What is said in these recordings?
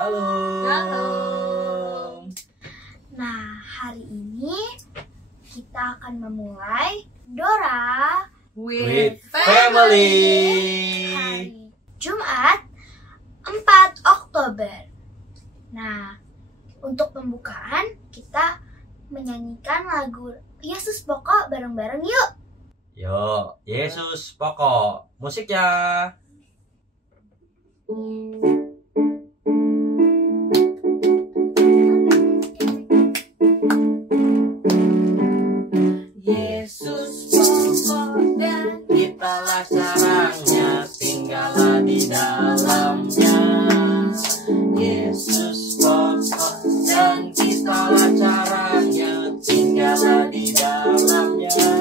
Shalom. Nah, hari ini kita akan memulai Dora With Family. hari Jumat 4 Oktober. Nah, untuk pembukaan kita menyanyikan lagu Yesus Pokok bareng-bareng yuk. Yo, Yesus pokok. Musiknya. Yesus pokok dan kitalah caranya, tinggallah di dalamnya. Yesus pokok dan kitalah caranya, tinggallah di dalamnya.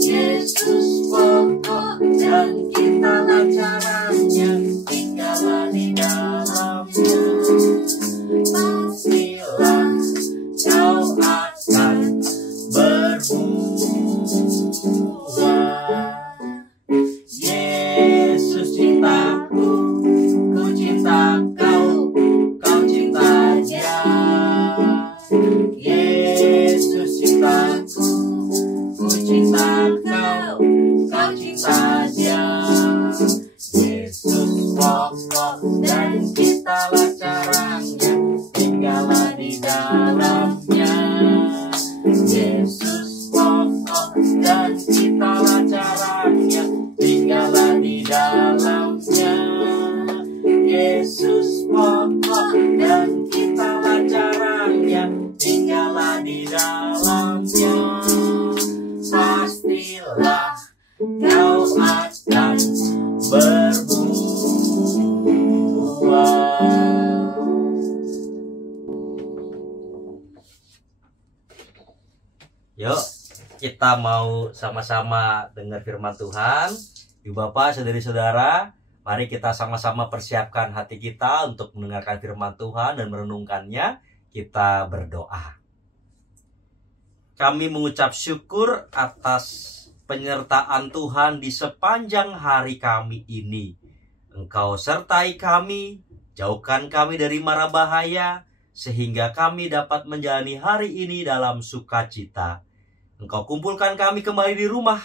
Yesus pokok dan kitalah caranya, tinggallah di dalamnya. Pastilah kau akan berbuah. Yesus cintaku, ku cinta kau, kau cinta Dia. Yesus cintaku, ku cinta kau, kau cinta Dia. Yesus pokok dan kitalah caranya, tinggallah di dalamnya. Yesus pokok dan kitalah caranya, tinggallah di dalamnya. Yesus pokok dan kitalah caranya, tinggallah di dalamnya. Pastilah kau akan berbuah. Yuk, kita mau sama-sama dengar firman Tuhan. Ibu Bapak, saudari-saudara, mari kita sama-sama persiapkan hati kita untuk mendengarkan firman Tuhan dan merenungkannya. Kita berdoa. Kami mengucap syukur atas penyertaan Tuhan di sepanjang hari kami ini. Engkau sertai kami, jauhkan kami dari mara bahaya, sehingga kami dapat menjalani hari ini dalam sukacita. Engkau kumpulkan kami kembali di rumah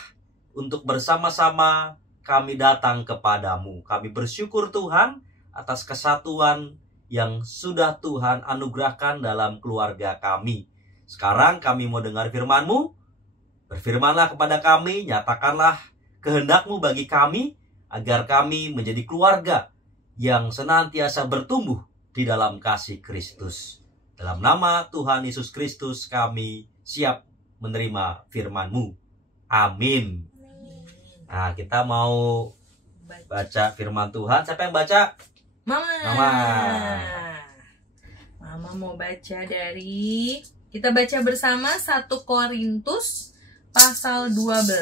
untuk bersama-sama kami datang kepadamu. Kami bersyukur Tuhan atas kesatuan yang sudah Tuhan anugerahkan dalam keluarga kami. Sekarang kami mau dengar firman-Mu. Berfirmanlah kepada kami, nyatakanlah kehendak-Mu bagi kami, agar kami menjadi keluarga yang senantiasa bertumbuh di dalam kasih Kristus. Dalam nama Tuhan Yesus Kristus kami siap menerima firman-Mu. Amin. Nah, kita mau baca firman Tuhan. Siapa yang baca? Mama mau baca dari, kita baca bersama 1 Korintus pasal 12.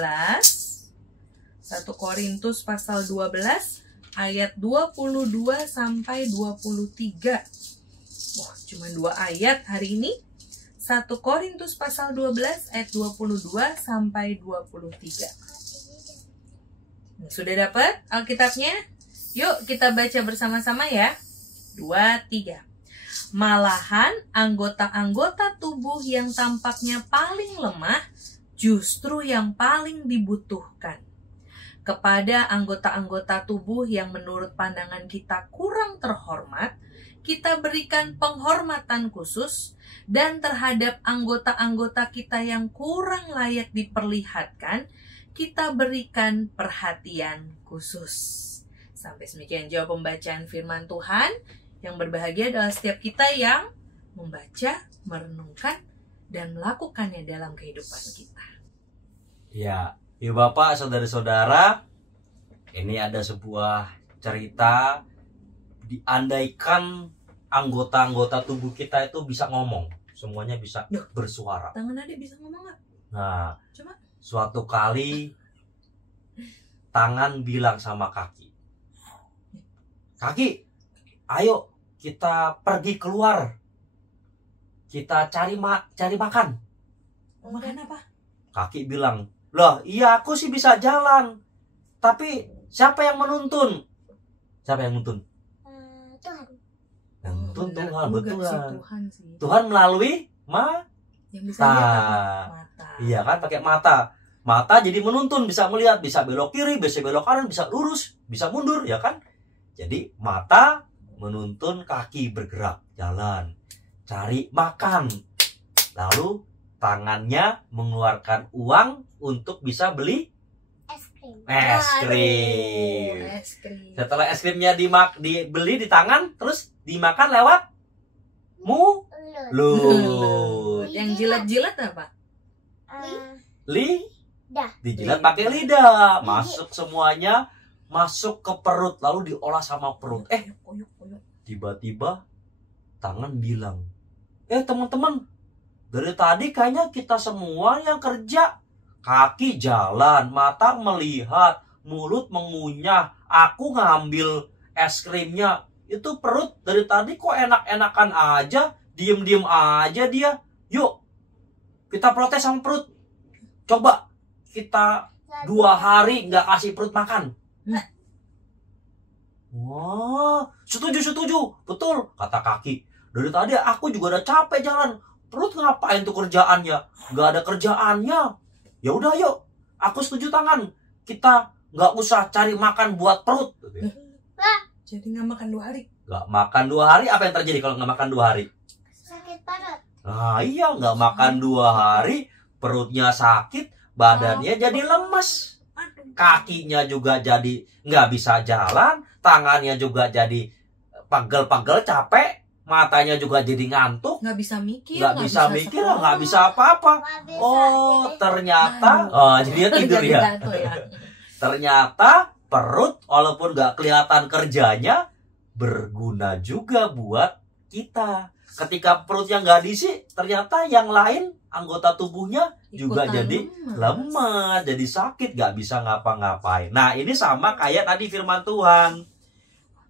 1 Korintus pasal 12 ayat 22 sampai 23. Wah, cuma 2 ayat hari ini. 1 Korintus pasal 12 ayat 22 sampai 23. Sudah dapat Alkitabnya? Yuk kita baca bersama-sama ya. 2, 3. Malahan anggota-anggota tubuh yang tampaknya paling lemah justru yang paling dibutuhkan. Kepada anggota-anggota tubuh yang menurut pandangan kita kurang terhormat, kita berikan penghormatan khusus, dan terhadap anggota-anggota kita yang kurang layak diperlihatkan, kita berikan perhatian khusus. Sampai demikian jawab pembacaan firman Tuhan. Yang berbahagia adalah setiap kita yang membaca, merenungkan, dan melakukannya dalam kehidupan kita. Ya, Ibu Bapak, saudara-saudara, ini ada sebuah cerita. Diandaikan anggota-anggota tubuh kita itu bisa ngomong, semuanya bisa bersuara. Tangan adik bisa ngomong nggak? Nah, Coba. suatu kali tangan bilang sama kaki, "Kaki, ayo kita pergi keluar, kita cari makan." Makan apa? Kaki bilang, "Loh, iya aku sih bisa jalan, tapi siapa yang menuntun?" Siapa yang menuntun? Tuhan. menuntun Bener Tuhan, juga betul. sih, Tuhan sih. Tuhan melalui Yang bisa lihat apa? mata. Mata. Iya kan, pakai mata. Mata jadi menuntun, bisa melihat, bisa belok kiri, bisa belok kanan, bisa lurus, bisa mundur, ya kan? Jadi mata menuntun kaki bergerak, jalan, cari makan. Lalu tangannya mengeluarkan uang untuk bisa beli Es krim. es krim. Es krim. Setelah es krimnya dibeli di tangan, terus dimakan lewat mulut. Yang jilat-jilat apa? Lidah. Dijilat pakai lidah, masuk semuanya, masuk ke perut, lalu diolah sama perut. Koyok. Tiba-tiba tangan bilang, teman-teman, dari tadi kayaknya kita semua yang kerja. Kaki jalan, mata melihat, mulut mengunyah, aku ngambil es krimnya. Itu perut dari tadi kok enak-enakan aja, diem-diem aja dia. Yuk, kita protes sama perut. Coba kita 2 hari nggak kasih perut makan. Wah, setuju. Betul, kata kaki. Dari tadi aku juga udah capek jalan. Perut ngapain tuh kerjaannya? Nggak ada kerjaannya. Ya udah yuk, aku setuju tangan. Kita nggak usah cari makan buat perut. Jadi nggak makan 2 hari. Nggak makan 2 hari, apa yang terjadi kalau nggak makan 2 hari? Sakit perut. Nah iya, nggak makan 2 hari, perutnya sakit, badannya jadi lemes. Aduh. Kakinya juga jadi nggak bisa jalan, tangannya juga jadi pegel-pegel, capek, matanya juga jadi ngantuk, Nggak bisa mikir. nggak bisa mikir, sekolah. nggak bisa apa-apa. Nggak bisa Oh, ini. ternyata, oh jadi dia tidur Jadi ya. jatuh ya. Ternyata perut walaupun nggak kelihatan kerjanya berguna juga buat kita. Ketika perutnya nggak diisi, ternyata yang lain anggota tubuhnya juga Ikutan jadi lemas, jadi sakit, nggak bisa ngapa-ngapain. Nah ini sama kayak tadi firman Tuhan.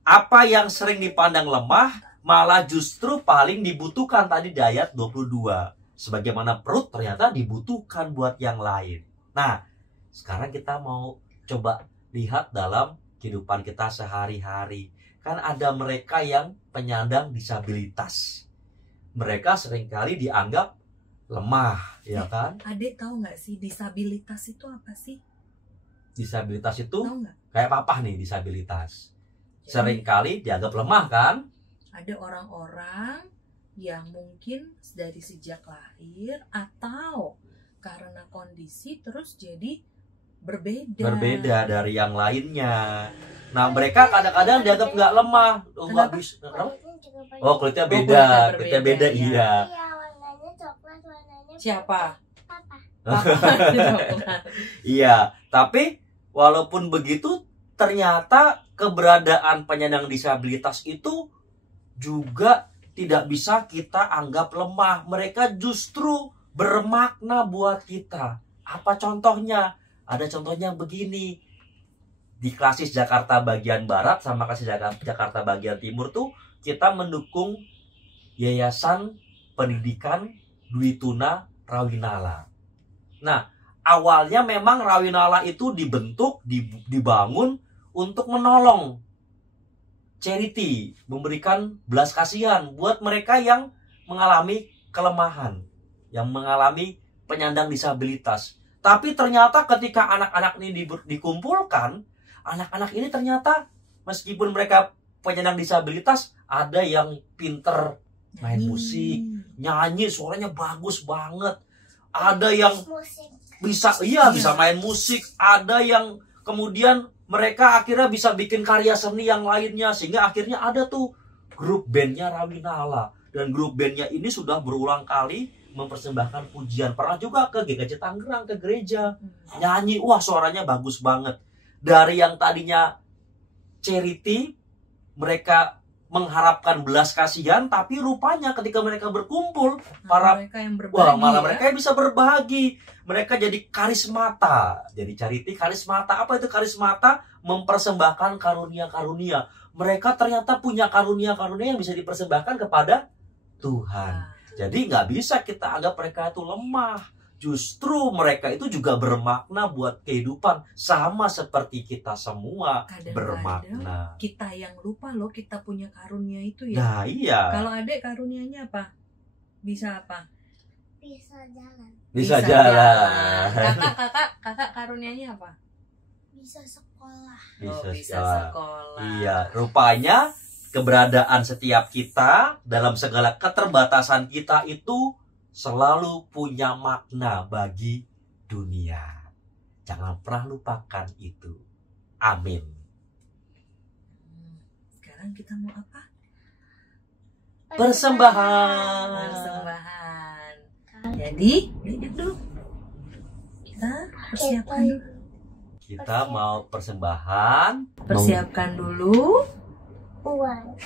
Apa yang sering dipandang lemah malah justru paling dibutuhkan tadi di ayat 22. Sebagaimana perut ternyata dibutuhkan buat yang lain. Nah sekarang kita mau coba lihat dalam kehidupan kita sehari-hari. Kan ada mereka yang penyandang disabilitas. Mereka seringkali dianggap lemah, ya kan? Adek tahu nggak sih disabilitas itu apa sih? Disabilitas itu Tahu nggak? kayak papa nih disabilitas. Jadi, Seringkali dianggap lemah kan? ada orang-orang yang mungkin dari sejak lahir atau karena kondisi terus jadi berbeda. Berbeda dari yang lainnya. Nah mereka kadang-kadang dianggap nggak lemah. Oh, nggak Kenapa? bisa. Kenapa? Kulitnya juga banyak. Oh kulitnya kulitnya beda. berbeda, Kulitnya beda, iya. iya. Iya, warnanya coklat, warnanya Siapa? Papa. Papa. Iya, tapi walaupun begitu ternyata keberadaan penyandang disabilitas itu juga tidak bisa kita anggap lemah. Mereka justru bermakna buat kita. Apa contohnya? Ada contohnya begini. Di Klasis Jakarta bagian Barat sama Klasis Jakarta bagian Timur tuh kita mendukung Yayasan Pendidikan Dwi Tuna Rawinala. Nah, awalnya memang Rawinala itu dibentuk, dibangun untuk menolong charity, memberikan belas kasihan buat mereka yang mengalami kelemahan, yang mengalami penyandang disabilitas. Tapi ternyata ketika anak-anak ini dikumpulkan, anak-anak ini ternyata meskipun mereka penyandang disabilitas, ada yang pinter main musik, nyanyi, suaranya bagus banget. Ada yang Musik. bisa bisa main musik, ada yang kemudian mereka akhirnya bisa bikin karya seni yang lainnya, sehingga akhirnya ada tuh grup bandnya Rawinala. Dan grup bandnya ini sudah berulang kali mempersembahkan pujian. Pernah juga ke GKJ Tangerang, ke gereja, nyanyi, wah suaranya bagus banget. Dari yang tadinya charity, mereka mengharapkan belas kasihan, tapi rupanya ketika mereka berkumpul, mereka yang berbagi, wah malah ya? mereka yang bisa berbagi. Mereka jadi karismata. Jadi charity karismata. Apa itu karismata? Mempersembahkan karunia-karunia. Mereka ternyata punya karunia-karunia yang bisa dipersembahkan kepada Tuhan. Jadi nggak bisa kita anggap mereka itu lemah. justru mereka itu juga bermakna buat kehidupan, sama seperti kita semua Kadang-kadang bermakna. kita yang lupa loh kita punya karunia itu ya. Nah iya, Kalau adek karunianya apa? Bisa apa? Bisa jalan. bisa jalan. Kakak karunianya apa? Bisa sekolah. Bisa sekolah. sekolah. Iya, rupanya keberadaan setiap kita dalam segala keterbatasan kita itu selalu punya makna bagi dunia. Jangan pernah lupakan itu. Amin. Sekarang kita mau apa? Persembahan. Persembahan. Jadi, lihat dulu. Kita persiapkan dulu. Kita mau persembahan. Persiapkan dulu Uang.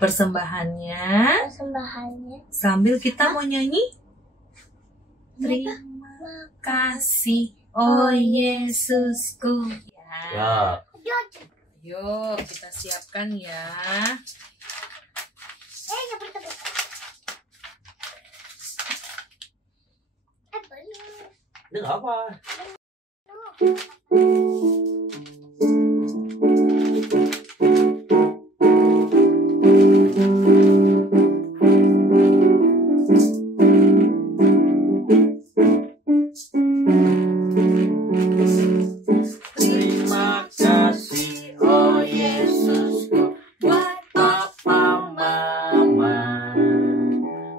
persembahannya. Persembahannya. Sambil kita mau nyanyi. Terima kasih, oh Yesusku. Ya, Yuk, kita siapkan ya. ini apa? Terima kasih, oh Yesusku, buat papa mama,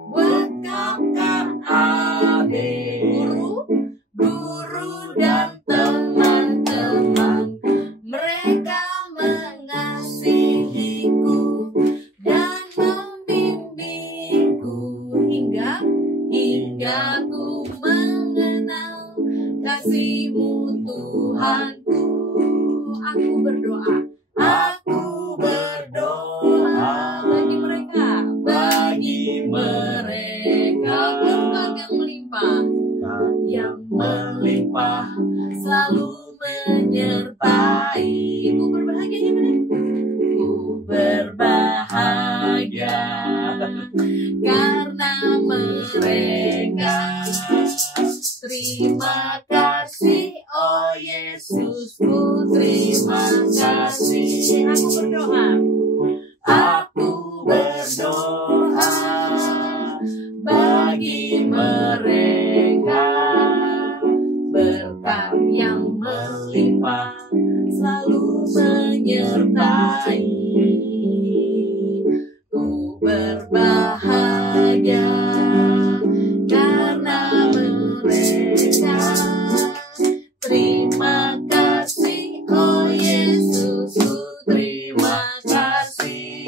buat kakak adik, guru dan teman-teman. Mereka mengasihiku dan membimbingku hingga ku mengenal kasih-Mu Tuhanku. Aku berdoa bagi mereka berkat yang melimpah selalu menyertai. Ku berbahagia gimana? Ku berbahagia karena mereka. Terima kasih, oh Yesusku, terima kasih. Aku berdoa bagi mereka, berkat yang melimpah selalu menyertai. Ku berbahagia karena mereka. Terima kasih, oh Yesusku, terima kasih.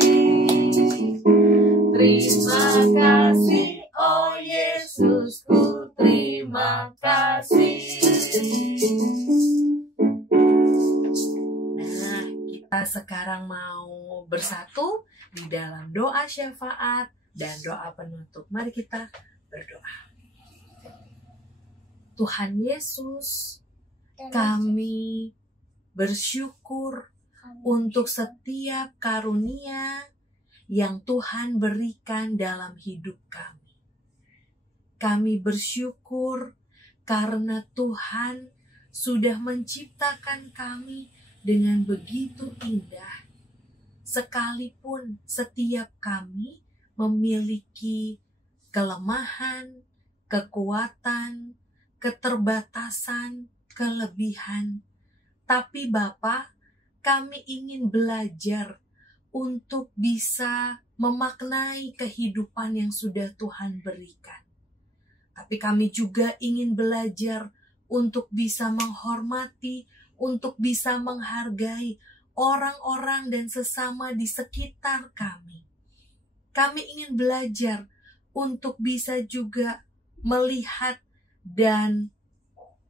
Terima kasih, oh Yesusku, terima kasih. Nah, kita sekarang mau bersatu di dalam doa syafaat dan doa penutup. Mari kita berdoa. Tuhan Yesus, kami bersyukur untuk setiap karunia yang Tuhan berikan dalam hidup kami. Kami bersyukur karena Tuhan sudah menciptakan kami dengan begitu indah. Sekalipun setiap kami memiliki kelemahan, kekuatan, keterbatasan, kelebihan. Tapi Bapa, kami ingin belajar untuk bisa memaknai kehidupan yang sudah Tuhan berikan. Tapi kami juga ingin belajar untuk bisa menghormati, untuk bisa menghargai orang-orang dan sesama di sekitar kami. Kami ingin belajar untuk bisa juga melihat dan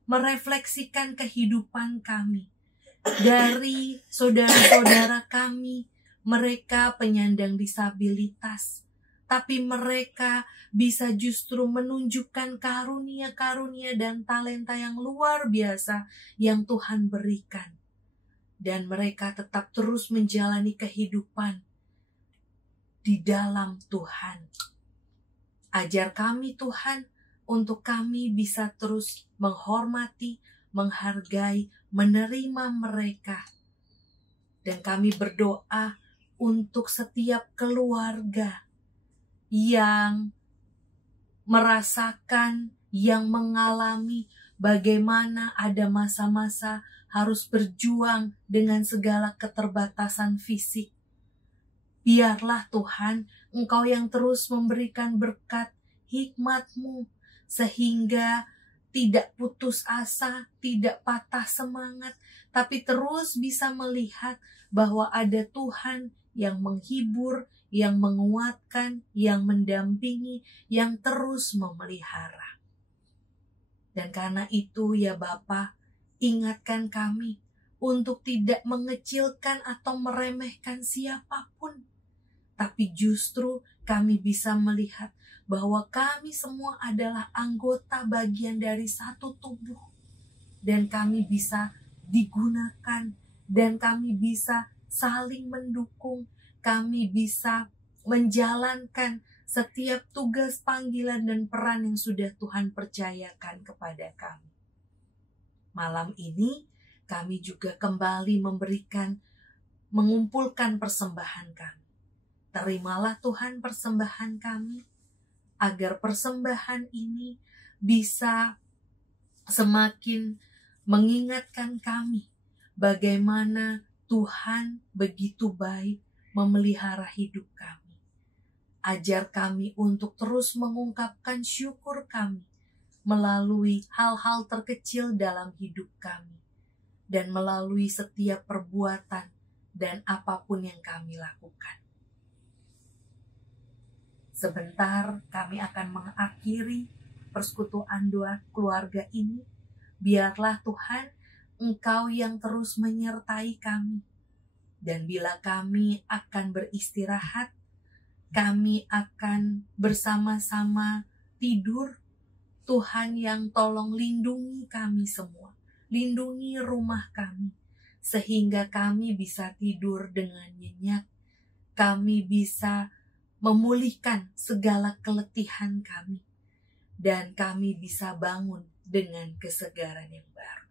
merefleksikan kehidupan kami dari saudara-saudara kami, mereka penyandang disabilitas, tapi mereka bisa justru menunjukkan karunia-karunia dan talenta yang luar biasa yang Tuhan berikan. Dan mereka tetap terus menjalani kehidupan di dalam Tuhan. Ajar kami Tuhan untuk kami bisa terus menghormati, menghargai, menerima mereka. Dan kami berdoa untuk setiap keluarga yang merasakan, yang mengalami bagaimana ada masa-masa harus berjuang dengan segala keterbatasan fisik. Biarlah Tuhan, Engkau yang terus memberikan berkat hikmat-Mu, sehingga tidak putus asa, tidak patah semangat, tapi terus bisa melihat bahwa ada Tuhan yang menghibur, yang menguatkan, yang mendampingi, yang terus memelihara. Dan karena itu ya Bapa, ingatkan kami untuk tidak mengecilkan atau meremehkan siapapun, tapi justru kami bisa melihat bahwa kami semua adalah anggota bagian dari satu tubuh, dan kami bisa digunakan, dan kami bisa saling mendukung, kami bisa menjalankan setiap tugas, panggilan, dan peran yang sudah Tuhan percayakan kepada kami. Malam ini kami juga kembali mengumpulkan persembahan kami. Terimalah Tuhan persembahan kami, agar persembahan ini bisa semakin mengingatkan kami bagaimana Tuhan begitu baik memelihara hidup kami. Ajar kami untuk terus mengungkapkan syukur kami melalui hal-hal terkecil dalam hidup kami, dan melalui setiap perbuatan dan apapun yang kami lakukan. Sebentar kami akan mengakhiri persekutuan doa keluarga ini. Biarlah Tuhan, Engkau yang terus menyertai kami. Dan bila kami akan beristirahat, kami akan bersama-sama tidur. Tuhan yang tolong lindungi kami semua. Lindungi rumah kami. Sehingga kami bisa tidur dengan nyenyak. Kami bisa memulihkan segala keletihan kami, dan kami bisa bangun dengan kesegaran yang baru.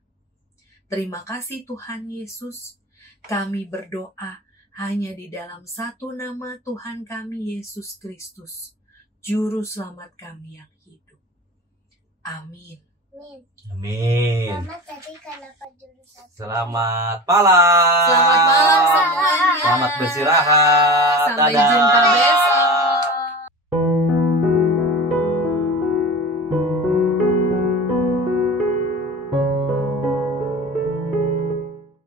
Terima kasih Tuhan Yesus. Kami berdoa hanya di dalam satu nama Tuhan kami Yesus Kristus, Juru Selamat kami yang hidup. Amin. Amin. Selamat tadi kenapa jurusan? Selamat malam. Selamat malam semuanya. Selamat beristirahat. Sampai Dadah. jumpa besok.